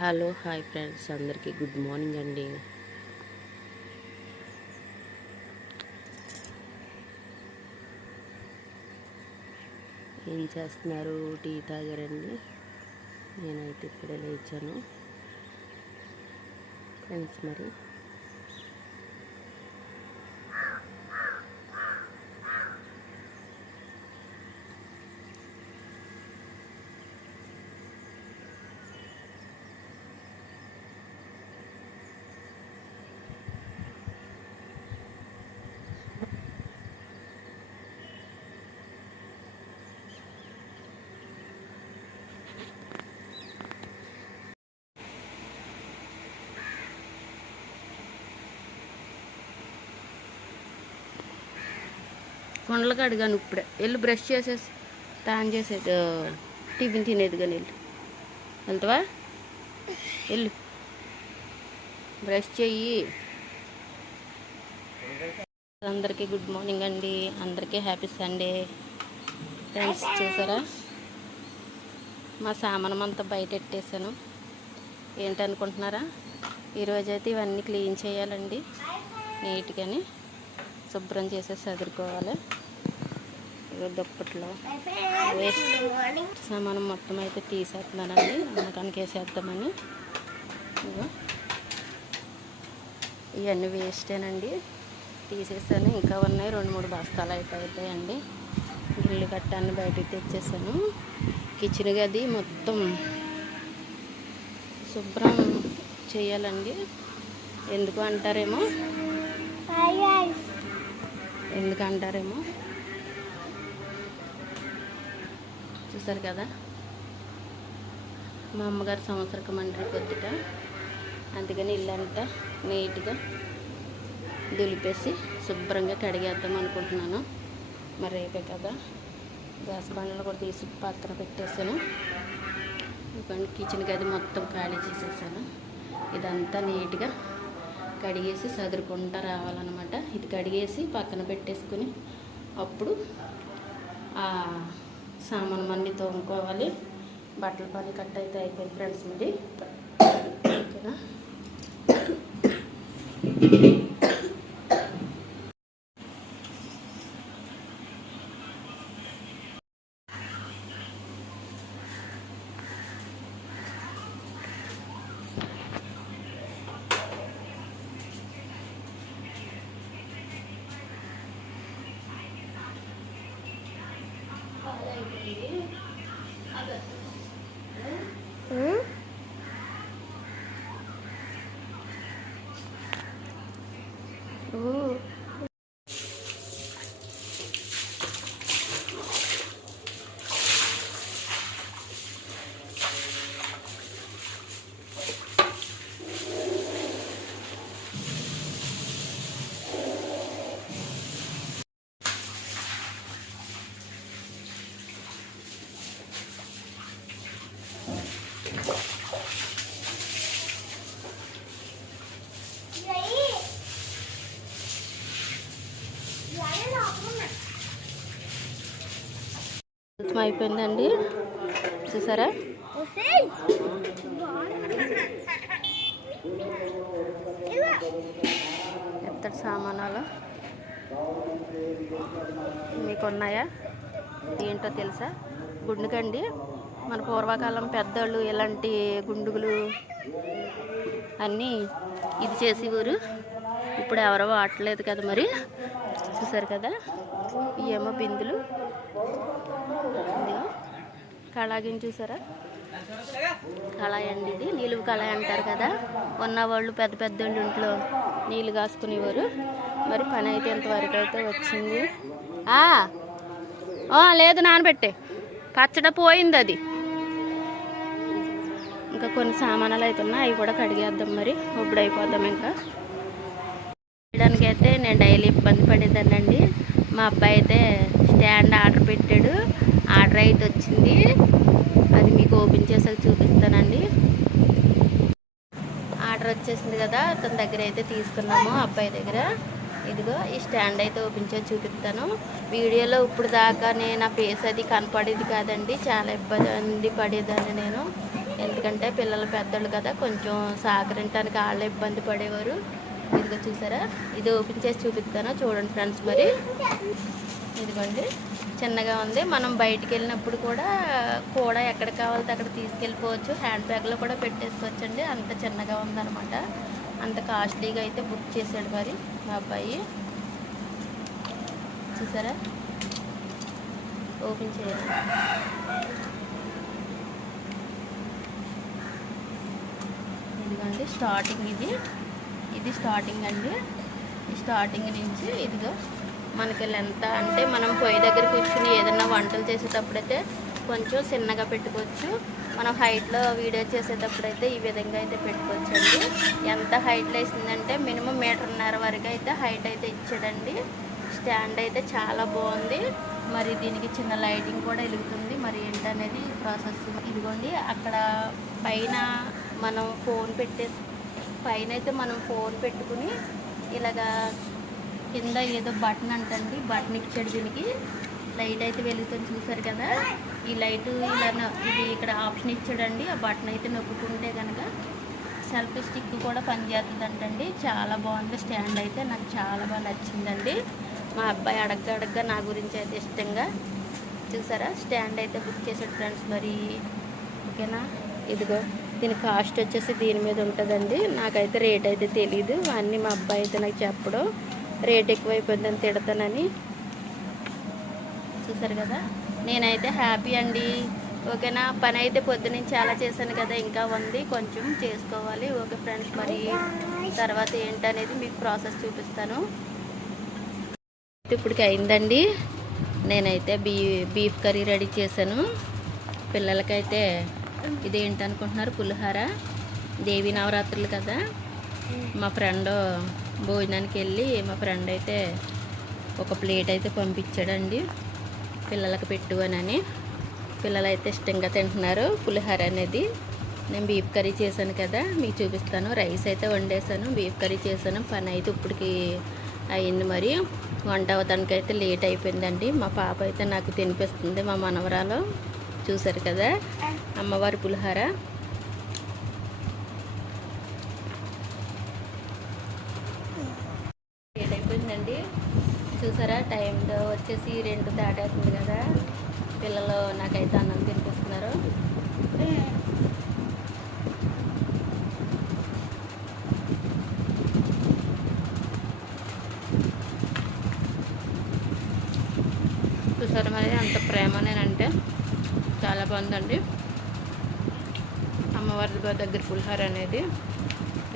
Hello hi friends. అందరికీ good morning అండి. ఏం చేస్తున్నారు? టీ తాగారండి? నేనైతే ఇప్పుడే లేచాను. ఫ్రెండ్స్ మరి? కుండలు అడిగాను ఇప్పుడే. వెళ్ళి బ్రష్ చేసేసి తాన్ చేసేది టిఫిన్ తినేది కానీ వెళ్ళు. వెళ్తావా? వెళ్ళు. బ్రష్ చెయ్యి. అందరికీ గుడ్ మార్నింగ్ అండి. అందరికీ హ్యాపీ సండే. ఫ్రెండ్స్ చూసారా? మా సామానం అంతా బయట పెట్టేశాను ఏంటనుకుంటున్నారా? ఈరోజైతే ఇవన్నీ క్లీన్ చేయాలండి. నీట్గాని. శుభ్రం చేసేసి చదువుకోవాలి దుప్పట్లో వేస్ట్ సామానం మొత్తం అయితే తీసేస్తున్నానండి. అమ్మకానికి వేసేద్దామని ఇవన్నీ వేస్టేనండి. తీసేసాను. ఇంకా ఉన్నాయి రెండు మూడు బస్తాలు అయితే అవుతాయండి ఇల్లు కట్టాన్ని బయటికి తెచ్చేసాను. కిచెన్ గది మొత్తం శుభ్రం చేయాలండి. ఎందుకు అంటారేమో? ఎందుకు అంటారేమో చూసారు కదా? మా అమ్మగారు సంవత్సరక మండలి కొద్దిట అందుకని ఇల్లంతా నీట్గా దులిపేసి శుభ్రంగా కడిగేద్దాం అనుకుంటున్నాను. మరి రేపే కదా? గ్యాస్ బండలు కూడా తీసి పక్కన పెట్టేసాను ఇవ్వండి కిచెన్ గది మొత్తం ఖాళీ చేసేసాను. ఇదంతా నీట్గా కడిగేసి సదురుకుంటా రావాలన్నమాట. ఇది కడిగేసి పక్కన పెట్టేసుకుని అప్పుడు ఆ సామాను అన్నీ తోముకోవాలి. బట్టల పని కట్ అయితే అయిపోయింది ఫ్రెండ్స్ మరి ఓకేనా? 好的。మొత్తం అయిపోయిందండి. చూసారా? ఎత్తడి సామానాలు. మీకు ఉన్నాయా ఏంటో తెలుసా? గుండుకండి. మన పూర్వకాలం పెద్దోళ్ళు ఇలాంటి గుండుగులు అన్నీ ఇది చేసేవారు. ఇప్పుడు ఎవరో వాడట్లేదు కదా మరి. చూసారు కదా? ఏమో బిందులు. ఇదిగో కళాగిని చూసారా? కళాయి అండి ఇది. నిలువు కళాయి అంటారు కదా. ఉన్నవాళ్ళు పెద్ద పెద్ద ఇంట్లో నీళ్ళు కాసుకునేవారు. మరి పని అయితే ఇంతవరకు అయితే వచ్చింది? ఆ, ఆ, లేదు నానబెట్టే. పచ్చడి పోయింది అది. ఇంకా కొన్ని సామానాలు అయితే ఉన్నాయి. అవి కూడా కడిగేద్దాం మరి. ఇప్పుడు అయిపోద్దాం ఇంకా. చేయడానికి అయితే నేను డైలీ ఇబ్బంది పడేదానండి మా అబ్బాయి అయితే స్టాండ్ ఆర్డర్ పెట్టాడు ఆర్డర్ అయితే వచ్చింది. అది మీకు ఓపెన్ చేసాక చూపిస్తానండి. ఆర్డర్ వచ్చేసింది కదా అతని దగ్గర అయితే తీసుకున్నాము అబ్బాయి దగ్గర. ఇదిగో ఈ స్టాండ్ అయితే ఓపెన్ చేసి చూపిస్తాను. వీడియోలో ఇప్పుడు దాకా నేను నా ఫేస్ అది కనపడేది కాదండి. చాలా ఇబ్బంది పడేదాన్ని నేను. ఎందుకంటే పిల్లలు పెద్దలు కదా కొంచెం సహకరించడానికి వాళ్ళు ఇబ్బంది పడేవారు. ఇదిగో చూసారా? ఇది ఓపెన్ చేసి చూపిస్తాను. చూడండి ఫ్రెండ్స్ మరి. ఇదిగోండి. చిన్నగా ఉంది. మనం బయటికి వెళ్ళినప్పుడు కూడా కూడా ఎక్కడ కావాలితే అక్కడ తీసుకెళ్ళిపోవచ్చు. హ్యాండ్ బ్యాగ్లో కూడా పెట్టేసుకోవచ్చు అండి అంత చిన్నగా ఉందన్నమాట. అంత కాస్ట్లీగా అయితే బుక్ చేశాడు మరి మా అబ్బాయి. చూసారా? ఓపెన్ చేయాలి. ఇదిగోండి స్టార్టింగ్ ఇది. ఇది స్టార్టింగ్ అండి. స్టార్టింగ్ నుంచి ఇదిగో మనకి ఎంత అంటే మనం పొయ్యి దగ్గర కూర్చుని ఏదైనా వంటలు చేసేటప్పుడైతే కొంచెం చిన్నగా పెట్టుకోవచ్చు. మనం హైట్లో వీడియో చేసేటప్పుడైతే ఈ విధంగా అయితే పెట్టుకోవచ్చు అండి ఎంత హైట్లో వేసిందంటే మినిమం మీటర్న్నర వరకు అయితే హైట్ అయితే ఇచ్చాడండి స్టాండ్ అయితే చాలా బాగుంది. మరి దీనికి చిన్న లైటింగ్ కూడా వెలుగుతుంది. మరి ఏంటనేది ప్రాసెస్ ఇదిగోండి. అక్కడ పైన మనం ఫోన్ పెట్టే పైన అయితే మనం ఫోన్ పెట్టుకుని ఇలాగా కింద ఏదో బటన్ అంటండి బటన్ ఇచ్చాడు దీనికి లైట్ అయితే వెలుగుతుంది చూసారు కదా. ఈ లైట్ ఇలా ఇది ఇక్కడ ఆప్షన్ ఇచ్చాడండి. ఆ బటన్ అయితే నొక్కుకుంటే కనుక సెల్ఫీ స్టిక్ కూడా పనిచేస్తుంది అంటండి చాలా బాగుంది స్టాండ్ అయితే నాకు చాలా బాగా నచ్చిందండి. మా అబ్బాయి అడగ్గా అడగ్గా నా గురించి అయితే ఇష్టంగా చూసారా? స్టాండ్ అయితే బుక్ చేసాడు ఫ్రెండ్స్ మరి. ఓకేనా? ఇదిగో దీని కాస్ట్ వచ్చేసి దీని మీద ఉంటుందండి. నాకైతే రేట్ అయితే తెలియదు అన్నీ మా అబ్బాయి అయితే నాకు చెప్పడం. రేట్ ఎక్కువైపోయిందని తిడతానని. చూసారు కదా? నేనైతే హ్యాపీ అండి. ఓకేనా? పని అయితే పొద్దునుంచి చాలా చేశాను కదా ఇంకా ఉంది. కొంచెం చేసుకోవాలి. ఓకే ఫ్రెండ్స్ మరి తర్వాత ఏంటనేది మీకు ప్రాసెస్ చూపిస్తాను. ఇప్పటికి అయిందండి. నేనైతే బీ బీఫ్ కర్రీ రెడీ చేశాను. పిల్లలకైతే ఇదేంటి అనుకుంటున్నారు పులిహార. దేవి నవరాత్రులు కదా? మా ఫ్రెండ్ భోజనానికి వెళ్ళి మా ఫ్రెండ్ అయితే ఒక ప్లేట్ అయితే పంపించాడండి. పిల్లలకు పెట్టువనని పిల్లలు అయితే ఇష్టంగా తింటున్నారు పులిహార అనేది. నేను బీఫ్ కర్రీ చేశాను కదా మీకు చూపిస్తాను. రైస్ అయితే వండేసాను బీఫ్ కర్రీ చేశాను. పని అయితే ఇప్పటికి అయింది మరి. వంట అవడానికి అయితే లేట్ అయిపోయిందండి. మా పాప అయితే నాకు తినిపిస్తుంది మా మనవరాలు చూశారు కదా అమ్మవారి పులిహార లేట్ అయిపోయిందండి చూసారా? టైం వచ్చేసి రెండు దాటేస్తుంది కదా. పిల్లలు నాకైతే అన్నం తినిపిస్తున్నారు. చూసారా మరి? అంత ప్రేమనేనంటే చాలా బాగుందండి. అమ్మవారి దగ్గర పులిహార అనేది.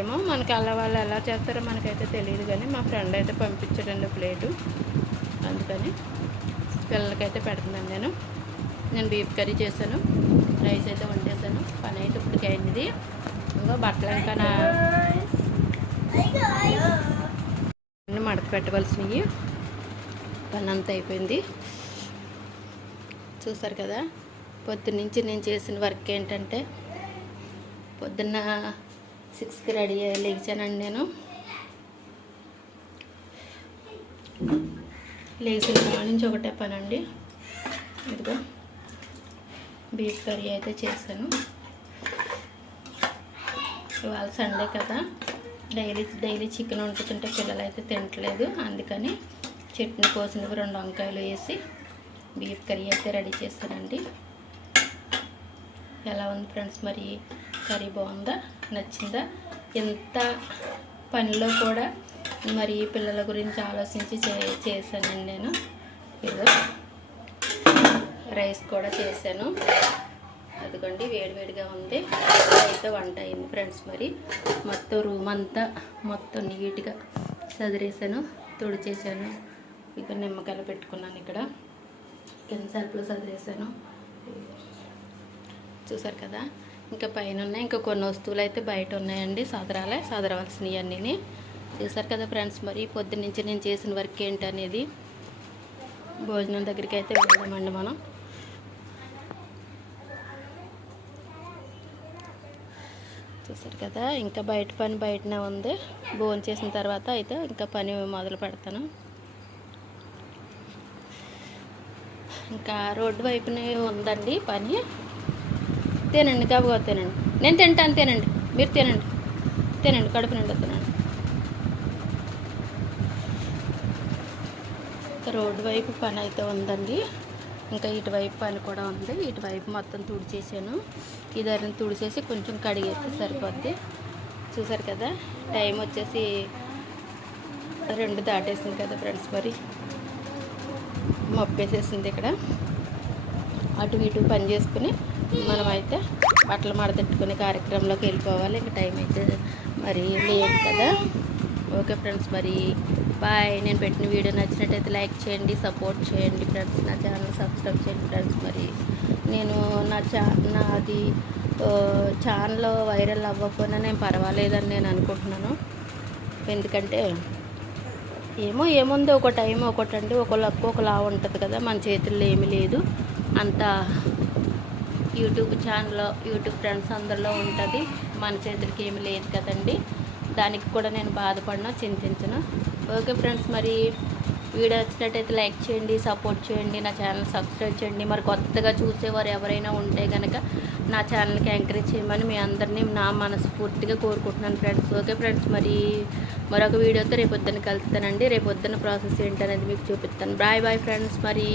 ఏమో మనకి అలా వాళ్ళు ఎలా చేస్తారో మనకైతే తెలియదు కానీ మా ఫ్రెండ్ అయితే పంపించాడండి ప్లేటు. అందుకని పిల్లలకైతే పెడుతున్నాను నేను. నేను బీఫ్ కర్రీ చేశాను రైస్ అయితే వండేసాను పని అయితే ఇప్పటికి అయింది. ఇంకా బట్టలు ఇంకా నా మడత పెట్టవలసినవి. పని అంతా అయిపోయింది. చూసారు కదా పొద్దున్నుంచి నేను చేసిన వర్క్ ఏంటంటే పొద్దున్న సిక్స్కి రెడీ అయ్యి లేచానండి నేను. లేచిన నుంచి ఒకటే పనండి. ఇదిగో బీఫ్ కర్రీ అయితే చేశాను. ఇవాళ సండే కదా. డైలీ డైలీ చికెన్ వండుతుంటే పిల్లలు అయితే తినట్లేదు అందుకని చట్నీ కోసినవి రెండు వంకాయలు వేసి బీఫ్ కర్రీ అయితే రెడీ చేశానండి. ఎలా ఉంది ఫ్రెండ్స్ మరి కర్రీ బాగుందా? నచ్చిందా? ఎంత పనిలో కూడా మరి పిల్లల గురించి ఆలోచించి చే చేశానండి నేను. ఇదో రైస్ కూడా చేశాను. అదిగోండి వేడివేడిగా ఉంది. అయితే వంట అయింది ఫ్రెండ్స్ మరి. మొత్తం రూమ్ అంతా మొత్తం నీట్గా సదిరేసాను తుడిచేసాను ఇక నిమ్మకాయలు పెట్టుకున్నాను ఇక్కడ. కింద సరుపులు సదిరేసాను చూసారు కదా? ఇంకా పైన ఉన్నాయి ఇంకా కొన్ని వస్తువులు అయితే బయట ఉన్నాయండి సదరాలే సదరవలసినవి అన్నీ చూసారు కదా ఫ్రెండ్స్ మరి పొద్దున్న నుంచి నేను చేసిన వర్క్ ఏంటి అనేది భోజనం దగ్గరికి అయితే వెళ్దామండి మనం. చూసారు కదా ఇంకా బయట పని బయటనే ఉంది. భోజనం చేసిన తర్వాత అయితే ఇంకా పని మొదలు పెడతాను. ఇంకా రోడ్డు వైపునే ఉందండి పని. తినండి గబగబా తినండి. నేను తింటాను తినండి. మీరు తినండి. తినండి కడుపు నిండా తినండి. రోడ్డు వైపు పని అయితే ఉందండి. ఇంకా ఇటువైపు పని కూడా ఉంది. ఇటువైపు మొత్తం తుడిచేసాను. ఈ దారిని తుడిచేసి కొంచెం కడిగేస్తే సరిపోద్ది. చూసారు కదా టైం వచ్చేసి రెండు దాటేసింది కదా ఫ్రెండ్స్ మరి. మప్పేసేసింది ఇక్కడ. అటు ఇటు పని చేసుకుని మనమైతే బట్టలు మడతెట్టుకునే కార్యక్రమంలోకి వెళ్ళిపోవాలి. ఇంకా టైం అయితే మరి లేదు కదా. ఓకే ఫ్రెండ్స్ మరి బాయ్. నేను పెట్టిన వీడియో నచ్చినట్టయితే లైక్ చేయండి సపోర్ట్ చేయండి ఫ్రెండ్స్. నా ఛానల్ సబ్స్క్రైబ్ చేయండి ఫ్రెండ్స్. మరి నేను నా చా నాది ఛానల్ వైరల్ అవ్వకపోయినా నేను పర్వాలేదని నేను అనుకుంటున్నాను. ఎందుకంటే ఏమో ఏముంది ఒక టైం ఒకటి అంటే ఒక లక్కు ఒకలా ఉంటుంది కదా. మన చేతుల్లో ఏమీ లేదు. అంతా యూట్యూబ్ ఛానల్లో యూట్యూబ్ ఫ్రెండ్స్ అందరిలో ఉంటుంది. మన చేతులకి ఏమి లేదు కదండి. దానికి కూడా నేను బాధపడను చింతించను. ఓకే ఫ్రెండ్స్ మరి వీడియో వచ్చినట్టయితే లైక్ చేయండి సపోర్ట్ చేయండి నా ఛానల్ సబ్స్క్రైబ్ చేయండి. మరి కొత్తగా చూసేవారు ఎవరైనా ఉంటే కనుక నా ఛానల్కి ఎంకరేజ్ చేయమని మీ అందరినీ నా మనస్ఫూర్తిగా కోరుకుంటున్నాను ఫ్రెండ్స్ ఓకే ఫ్రెండ్స్ మరి మరొక వీడియోతో రేపొద్దున కలుస్తానండి. రేపొద్దున ప్రాసెస్ ఏంటనేది మీకు చూపిస్తాను. బాయ్ బాయ్ ఫ్రెండ్స్ మరి